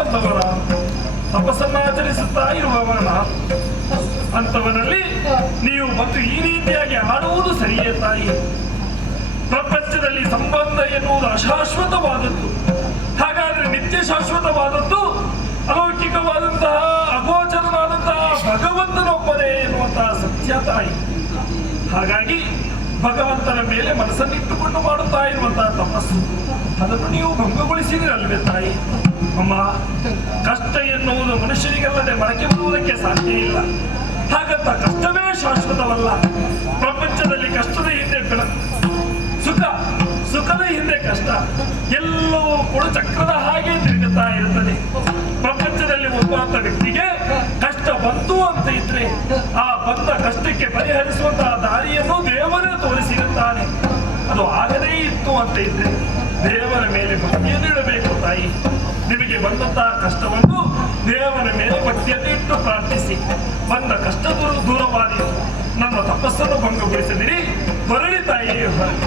ಬಂದವರ ತಪಸ್ಸನ್ನಾಚರಿಸುತ್ತಾ ಇರುವವನ ಅಂತವನಲ್ಲಿ ನೀವು ಮತ್ತು ಈ ರೀತಿಯಾಗಿ ಆಡುವುದು ಸರಿಯೇ ತಾಯಿ? ಪ್ರಪಂಚದಲ್ಲಿ ಸಂಬಂಧ ಎನ್ನುವುದು ಅಶಾಶ್ವತವಾದದ್ದು. ಹಾಗಾದ್ರೆ ನಿತ್ಯ ಶಾಶ್ವತವಾದದ್ದು ಅಲೌಕಿಕವಾದಂತಹ ಅಗೋಚರವಾದಂತಹ ಭಗವಂತನೊಬ್ಬನೇ ಎನ್ನುವಂತಹ ಸತ್ಯ ತಾಯಿ. ಹಾಗಾಗಿ ಭಗವಂತನ ಮೇಲೆ ಮನಸ್ಸನ್ನಿಟ್ಟುಕೊಂಡು ಮಾಡುತ್ತಾ ಇರುವಂತಹ ತಪಸ್ಸು ಅದನ್ನು ನೀವು ಭಂಗಗೊಳಿಸಿದಿರಲ್ವೇ ತಾಯಿ? ಅಮ್ಮ, ಕಷ್ಟ ಎನ್ನುವುದು ಮನುಷ್ಯನಿಗಲ್ಲದೆ ಮರಕ್ಕೆ ಬರುವುದಕ್ಕೆ ಸಾಧ್ಯ ಇಲ್ಲ. ಹಾಗಂತ ಕಷ್ಟವೇ ಶಾಶ್ವತವಲ್ಲ. ಪ್ರಪಂಚದಲ್ಲಿ ಕಷ್ಟದ ಹಿಂದೆ ಸುಖದ ಹಿಂದೆ ಕಷ್ಟ, ಎಲ್ಲವೂ ಕೂಡ ಚಕ್ರದ ಹಾಗೆ ತಿರುಗುತ್ತಾ ಇರುತ್ತದೆ. ಪ್ರಪಂಚದಲ್ಲಿ ಒಬ್ಬ ವ್ಯಕ್ತಿಗೆ ಕಷ್ಟ ಬಂತು ಅಂತ ಇದ್ರೆ ಆ ಬಂದ ಕಷ್ಟಕ್ಕೆ ಪರಿಹರಿಸುವಂತಹ ದಾರಿಯನ್ನು ದೇವರೇ ತೋರಿಸಿರುತ್ತಾನೆ. ಅದು ಆಗದೇ ಇತ್ತು ಅಂತ ಇದ್ರೆ ದೇವರ ಮೇಲೆ ಭಕ್ತಿಯನ್ನು ಇಡಬೇಕು ತಾಯಿ. ನಿಮಗೆ ಬಂದಂತಹ ಕಷ್ಟವನ್ನು ದೇವರ ಮೇಲೆ ಭಕ್ತಿಯನ್ನು ಇಟ್ಟು ಪ್ರಾರ್ಥಿಸಿ. ಬಂದ ಕಷ್ಟ ದೂರವಾದಿ, ನನ್ನ ತಪಸ್ಸನ್ನು ಭಂಗಗೊಳಿಸದಿರಿ, ಹೊರಳಿ ತಾಯಿಯೇ ಹೊರಳಿ.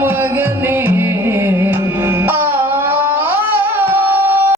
ಮಗನೇ